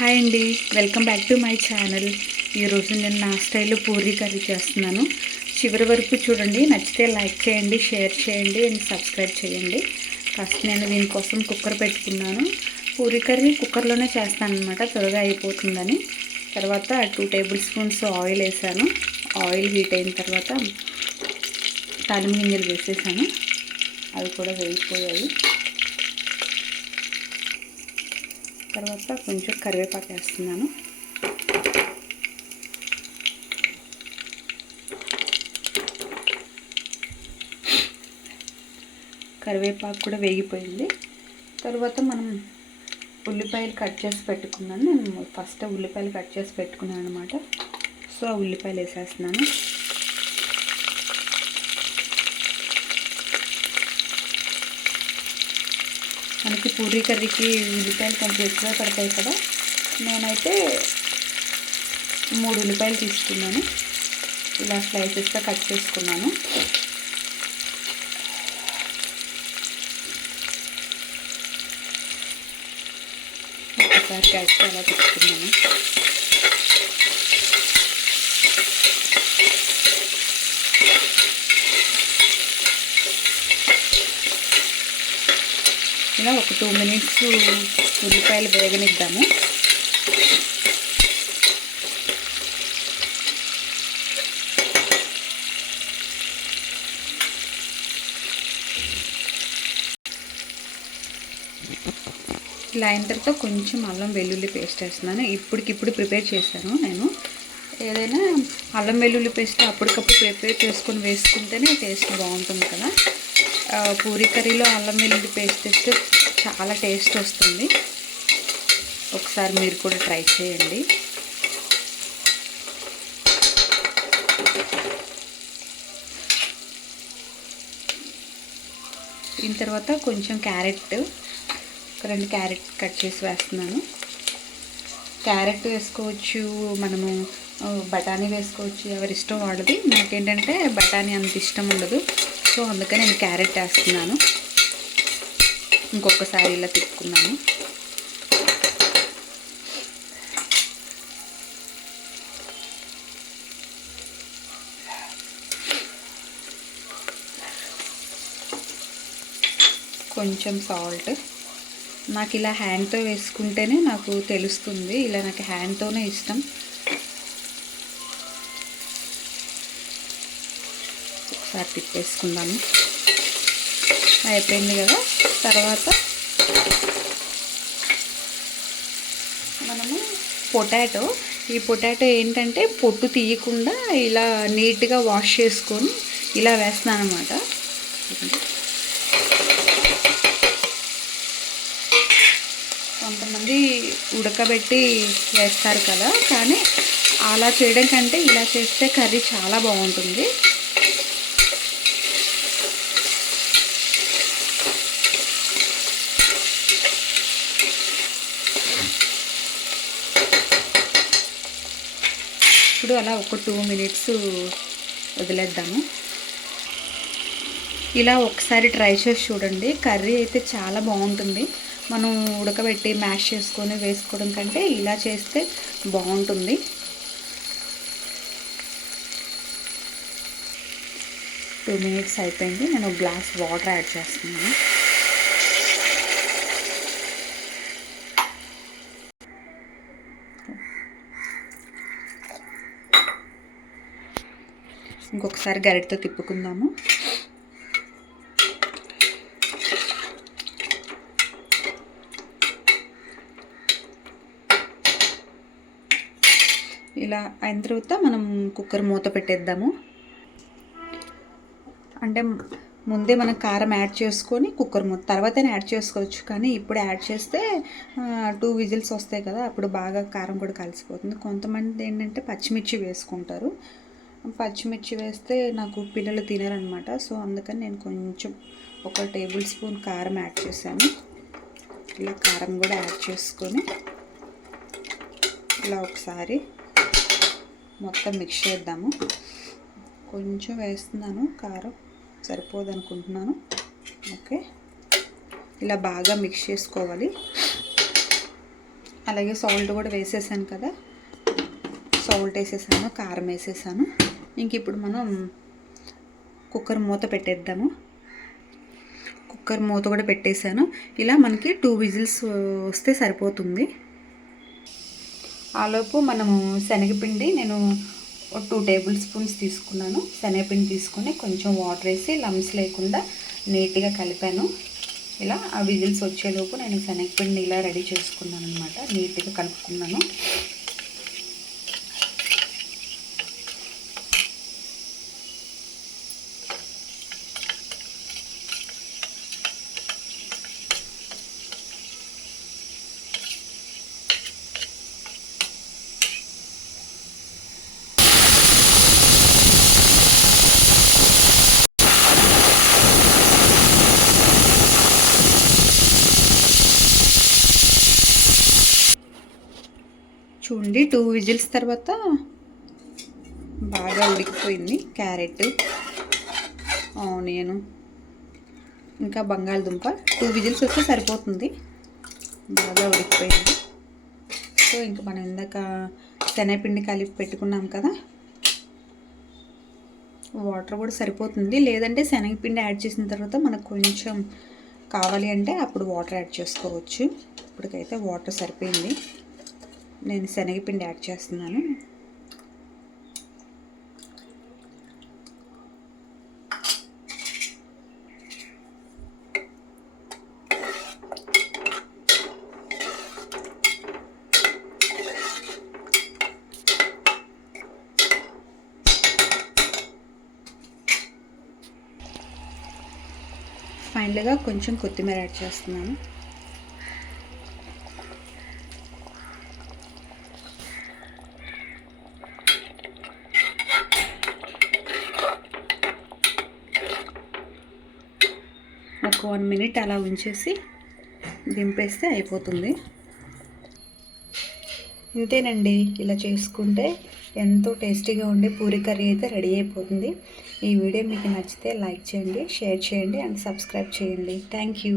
Hi అండి, welcome back to my channel. ఈరోజు నేను నా స్టైల్లో పూరీ కర్రీ చేస్తున్నాను. చివరి వరకు చూడండి. నచ్చితే లైక్ చేయండి, షేర్ చేయండి అండ్ సబ్స్క్రైబ్ చేయండి. ఫస్ట్ నేను దీనికోసం కుక్కర్ పెట్టుకున్నాను. పూరీ కర్రీ కుక్కర్లోనే చేస్తాను అనమాట, త్వరగా అయిపోతుందని. తర్వాత 2 టేబుల్ స్పూన్స్ ఆయిల్ వేసాను. ఆయిల్ హీట్ అయిన తర్వాత తాలింపు గింజలు వేసేసాను. అవి కూడా వేగిపోయాయి. తర్వాత కొంచెం కరివేపాకు వేస్తున్నాను. కరివేపాకు కూడా వేగిపోయింది. తర్వాత మనం ఉల్లిపాయలు కట్ చేసి పెట్టుకున్నాను. నేను ఫస్ట్ ఉల్లిపాయలు కట్ చేసి పెట్టుకున్నాను అనమాట. సో ఆ ఉల్లిపాయలు వేసేస్తున్నాను. మనకి పూరీ కర్రీకి ఉల్లిపాయలు కొంచెం ఎక్కువ పడతాయి కదా. నేనైతే 3 ఉల్లిపాయలు తీసుకున్నాను. ఇలా స్లైసెస్గా కట్ చేసుకున్నాను. ఒకసారి కలిసి అలా తీసుకున్నాను. ఇలా ఒక 2 మినిట్స్ ఉల్లిపాయలు వేగనిద్దాము. ఇలా అయిన తర్వాత కొంచెం అల్లం వెల్లుల్లి పేస్ట్ వేస్తున్నాను. ఇప్పటికిప్పుడు ప్రిపేర్ చేశాను నేను. ఏదైనా అల్లం వెల్లుల్లి పేస్ట్ అప్పటికప్పుడు ప్రిపేర్ చేసుకొని వేసుకుంటేనే టేస్ట్ బాగుంటుంది కదా. పూరీ కర్రీలో అల్లం వెల్లుల్లి పేస్ట్ వేస్తే చాలా టేస్ట్ వస్తుంది. ఒకసారి మీరు కూడా ట్రై చేయండి. దీని తర్వాత కొంచెం క్యారెట్, ఒక 2 క్యారెట్ కట్ చేసి వేస్తున్నాను. క్యారెట్ వేసుకోవచ్చు, మనము బఠానీ వేసుకోవచ్చు, ఎవరి ఇష్టం వాళ్ళది. నాకేంటంటే బఠానీ అంత ఇష్టం ఉండదు, సో అందుకని నేను క్యారెట్ వేస్తున్నాను. ఇంకొకసారి ఇలా తిప్పుకున్నాను. కొంచెం సాల్ట్. నాకు ఇలా హ్యాండ్తో వేసుకుంటేనే నాకు తెలుస్తుంది. ఇలా నాకు హ్యాండ్తోనే ఇష్టం. ఒకసారి తిప్పేసుకుందాము. అయిపోయింది కదా. తర్వాత మనము ఈ పొటాటో ఏంటంటే పొట్టు తీయకుండా ఇలా నీట్గా వాష్ చేసుకొని ఇలా వేస్తున్నాను అన్నమాట. కొంతమంది ఉడకబెట్టి వేస్తారు కదా, కానీ అలా చేయడం కంటే ఇలా చేస్తే కర్రీ చాలా బాగుంటుంది. ఇప్పుడు అలా ఒక 2 మినిట్స్ వదిలేద్దాము. ఇలా ఒకసారి ట్రై చేసి చూడండి. కర్రీ అయితే చాలా బాగుంటుంది. మనం ఉడకబెట్టి మ్యాష్ చేసుకొని వేసుకోవడం కంటే ఇలా చేస్తే బాగుంటుంది. టూ మినిట్స్ అయిపోయింది. నేను ఒక గ్లాస్ వాటర్ యాడ్ చేస్తున్నాను. ఇంకొకసారి గరిటెతో తిప్పుకుందాము. ఇలా అయిన తర్వాత మనం కుక్కర్ మూత పెట్టేద్దాము. అంటే ముందే మనం కారం యాడ్ చేసుకొని కుక్కర్ మూత తర్వాతనే యాడ్ చేసుకోవచ్చు, కానీ ఇప్పుడు యాడ్ చేస్తే 2 విజిల్స్ వస్తాయి కదా, అప్పుడు బాగా కారం కూడా కలిసిపోతుంది. కొంతమంది ఏంటంటే పచ్చిమిర్చి వేసుకుంటారు. పచ్చిమిర్చి వేస్తే నాకు పిల్లలు తినరనమాట. సో అందుకని నేను కొంచెం 1 టేబుల్ స్పూన్ కారం యాడ్ చేశాను. ఇలా కారం కూడా యాడ్ చేసుకొని ఇలా ఒకసారి మొత్తం మిక్స్ చేద్దాము. కొంచెం వేస్తున్నాను, కారం సరిపోదు అనుకుంటున్నాను. ఓకే, ఇలా బాగా మిక్స్ చేసుకోవాలి. అలాగే సాల్ట్ కూడా వేసేసాను కదా, సాల్ట్ వేసేసాను, కారం వేసేసాను. ఇంక ఇప్పుడు మనం కుక్కర్ మూత పెట్టేద్దాము. కుక్కర్ మూత కూడా పెట్టేశాను. ఇలా మనకి 2 విజిల్స్ వస్తే సరిపోతుంది. ఆలోపు మనము శనగపిండి నేను 2 టేబుల్ స్పూన్స్ తీసుకున్నాను. శనగపిండి తీసుకొని కొంచెం వాటర్ వేసి లమ్స్ లేకుండా నీట్గా కలిపాను. ఇలా ఆ విజిల్స్ వచ్చేలోపు నేను శనగపిండి ఇలా రెడీ చేసుకున్నాను అనమాట. నీట్గా కలుపుకున్నాను. చూడండి 2 విజిల్స్ తర్వాత బాగా ఉడికిపోయింది. క్యారెట్, ఆనియన్, ఇంకా బంగాళదుంప 2 విజిల్స్ వస్తే సరిపోతుంది. బాగా ఉడికిపోయింది. సో ఇంకా మనం ఇందాక శనగపిండి కలిపి పెట్టుకున్నాం కదా, వాటర్ కూడా సరిపోతుంది. లేదంటే శనగపిండి యాడ్ చేసిన తర్వాత మనకు కొంచెం కావాలి అంటే అప్పుడు వాటర్ యాడ్ చేసుకోవచ్చు. ఇప్పటికైతే వాటర్ సరిపోయింది. నేను శనగపిండి యాడ్ చేస్తున్నాను. ఫైనల్గా కొంచెం కొత్తిమీర యాడ్ చేస్తున్నాను. ఒక 1 మినిట్ అలా ఉంచేసి దింపేస్తే అయిపోతుంది. ఇంతేనండి. ఇలా చేసుకుంటే ఎంతో టేస్టీగా ఉండే పూరీ కర్రీ అయితే రెడీ అయిపోతుంది. ఈ వీడియో మీకు నచ్చితే లైక్ చేయండి, షేర్ చేయండి అండ్ సబ్స్క్రైబ్ చేయండి. Thank you.